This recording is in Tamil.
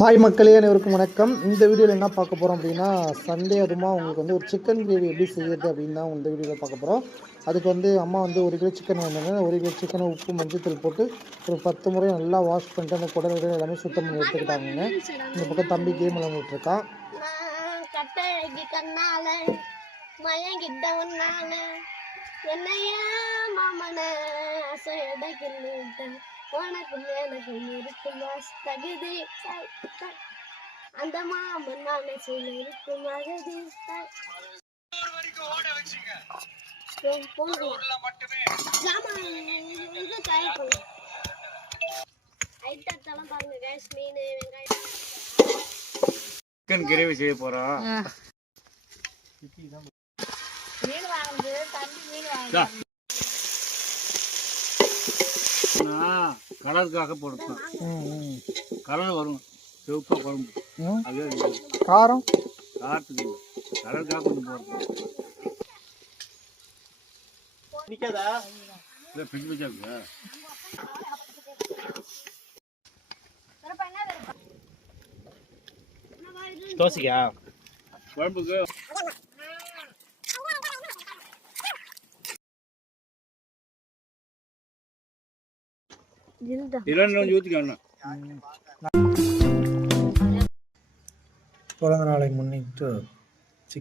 ஹாய் மக்களே, அனைவருக்கும் வணக்கம். இந்த வீடியோவில் என்ன பார்க்க போகிறோம் அப்படின்னா, சண்டே அதுமா உங்களுக்கு வந்து ஒரு சிக்கன் கிரேவி எப்படி செய்யுது அப்படின்னு தான் இந்த வீடியோவில் பார்க்க போகிறோம். அதுக்கு வந்து அம்மா வந்து 1 கிலோ சிக்கன் வாங்கினாங்க. 1 கிலோ சிக்கனை உப்பு மஞ்சத்தூள் போட்டு ஒரு 10 முறை நல்லா வாஷ் பண்ணிட்டு அந்த குடல் எல்லாமே சுத்தம் பண்ணி எடுத்துக்கிட்டாங்க. இந்த பக்கம் தம்பி கேம் விளையாண்டுட்ருக்கான். உனக்கும் எனக்கும் இருக்கும் தகுதி அந்த மாமன் மனசில் இருக்கும் அகதி ஐட்டத்தெல்லாம் பாருங்க கேஸ், மீன், வெங்காயம். சிக்கன் கிரேவி செய்ய போறோம். மீன் வாங்குது தம்பி, மீன் வாங்குது. கலருக்காக போடுறோம். கலர் வரும் சிவப்பா குழம்பு. அது காரம் காரத்துக்கு கலருக்காக கொஞ்சம் போடுறோம். பிஞ்சு பிஞ்சா இருக்கு. தோசையா குழம்புக்கு பிறந்த நாளை முன்னிட்டு